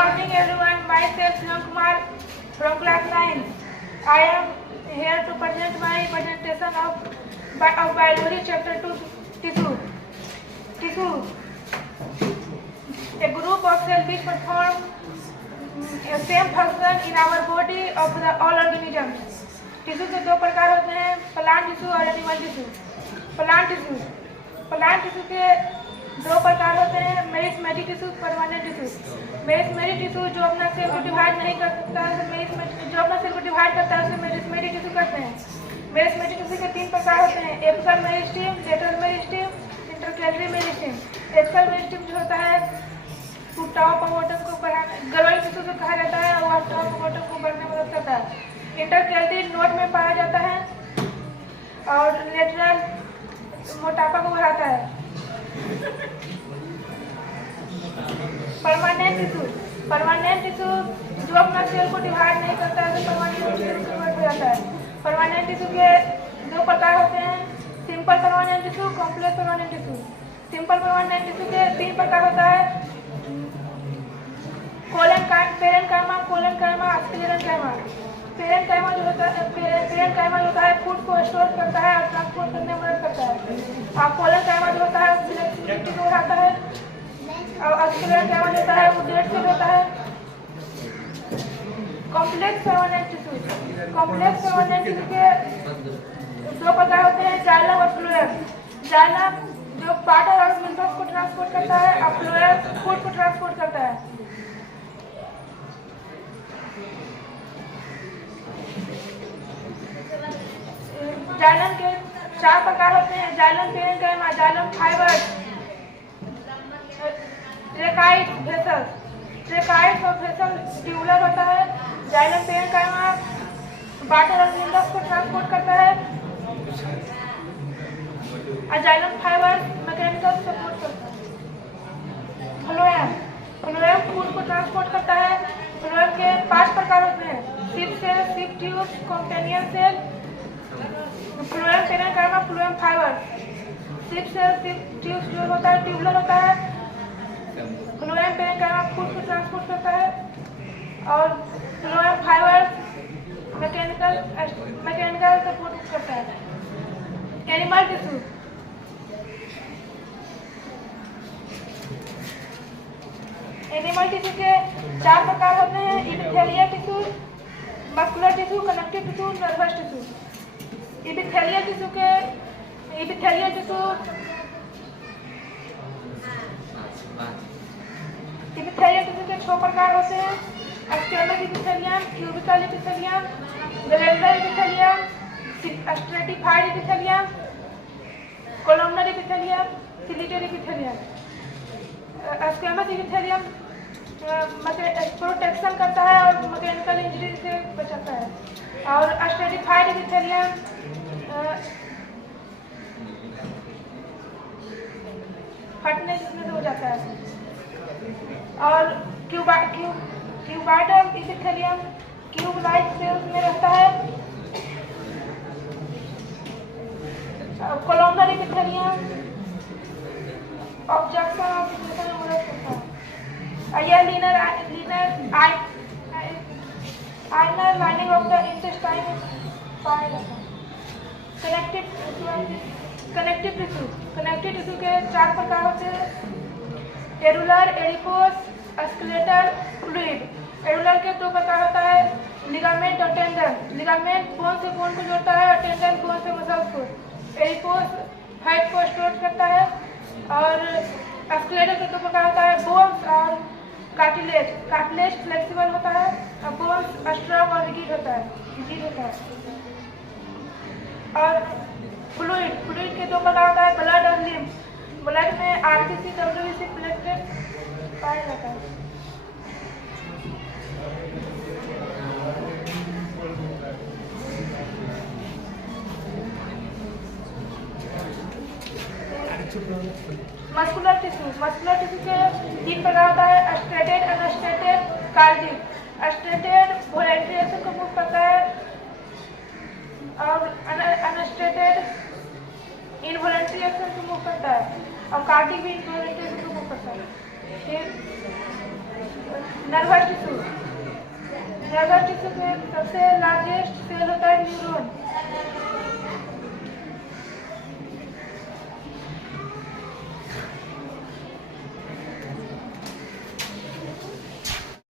morning everyone, myself Shivam Kumar from class 9. I am here to present my presentation of biology chapter 2 tissue. A group of cells which perform a same function in our body of the all organisms. Tissue के दो प्रकार होते हैं, plant tissue और animal tissue. Plant tissue के दो प्रकार होते हैं, meristematic tissue, permanent tissue. Meristematic tissue जो अपना सेल को डिवाइड नहीं कर सकता है, जो अपना सेल को डिवाइड करता है उसे मेरिस्टेमेटिक टिश्यू कहते हैं। मेरिस्टेमेटिक टिश्यू के तीन प्रकार होते हैं, apical meristem, lateral meristem, intercalary meristem. Apical meristem जो होता है टॉप ऑफ बॉटम को बढ़ाने, गर्भल टिश्यू जो कहा जाता है, वह टॉप ऑफ बॉटम को बढ़ने में मदद करता है। इंटरकैलरी नोड में पाया जाता है और लेटरल मोटापा को बढ़ाता है। परमानेंट टिश्यू जो अपना सेल को डिवाइड नहीं करता है तो परमानेंट टिश्यू कन्वर्ट हो जाता है। परमानेंट टिश्यू के दो प्रकार होते हैं, simple permanent tissue, complex permanent tissue. Simple permanent tissue के तीन प्रकार होता है, पेरेन्काइमा, कोलेनकाइमा, स्क्लेरेन्काइमा। पेरेन्काइमा जो होता है फूड को स्टोर करता है और ट्रांसपोर्ट करने में मदद करता है। और कोलेनकाइमा जो होता है फ्लेक्सिबिलिटी को बढ़ाता है और स्क्लेरेन्काइमा जो होता है वो डेड सेल होता है। कॉम्प्लेक्स परमानेंट टिश्यू के दो प्रकार होते हैं, जाइलम और फ्लोएम। जाइलम जो वाटर और मिनरल्स को ट्रांसपोर्ट करता है और फ्लोएम फूड को ट्रांसपोर्ट करता है। जाइलम के चार प्रकार होते हैं, जाइलम, पेरेन्काइमा, जाइलम फाइबर, ट्रेकाइट और वेसल ट्यूबुलर होता है। जाइलम पेरेन्काइमा वाटर और मिनरल्स को ट्रांसपोर्ट करता है और जाइलम फाइबर मैकेनिकल सपोर्ट करता है। फ्लोएम फूड को ट्रांसपोर्ट करता है। फ्लोएम के 5 प्रकार होते हैं, sieve cell, sieve tube, companion cell, phloem parenchyma, phloem fibre. Sieve cell, sieve tube जो होता है ट्यूबुलर होता है। फ्लोएम पेरेन्काइमा फूड को ट्रांसपोर्ट करता है और फ्लोएम फाइबर मैकेनिकल सपोर्ट करता है। एनिमल टिश्यू के 4 प्रकार होते हैं, epithelial tissue, muscular tissue, connective tissue, nervous tissue. Epithelial tissue के 6 प्रकार होते हैं, squamous epithelium, cubical epithelium, glandular epithelium, stratified epithelium, columnar epithelium, ciliated epithelium. Squamous epithelium protection करता है और मैकेनिकल इंजरी से बचाता है और स्ट्रेटिफाइड इपिथेलियम फटने जिसमें से हो जाता है और cuboidal epithelium cube like cells में रहता है। कोलमनर इपिथेलियम ऑब्जेक्शन ऑफ में मदद करता है। यह linear lining of the intestine पाया जाता है। कनेक्टिव टिश्यू के 4 प्रकार होते हैं, एरुलर, एडिपोस, स्केलेटल, फ्लूइड। एरुलर के 2 प्रकार होता है, लिगामेंट और टेंडन। लिगामेंट बोन से बोन को जोड़ता है और टेंडन बोन से मसल्स को। एडिपोस फैट को स्टोर करता है और स्केलेटल के 2 प्रकार होता है, बोन्स और कार्टिलेज। कार्टिलेज फ्लेक्सिबल होता है और बोन्स स्ट्रॉन्ग और रिजिड होता है। और फ्लूइड के 2 प्रकार होता है, ब्लड और लिम्फ। ब्लड में आरबीसी, डब्ल्यूबीसी, प्लेटलेट पाया जाता है। मस्कुलर टिश्यू के 3 प्रकार होता है, striated, unstriated, cardiac. Striated voluntary action को मूव करता है और अनस्ट्रेटेड इनवोलेंट्री एक्शन को मूव करता है और कार्डिक भी इनवोलेंट्री एक्शन को मूव करता है। Nervous tissue. नर्वस टिश्यू में सबसे लार्जेस्ट सेल होता है न्यूरॉन।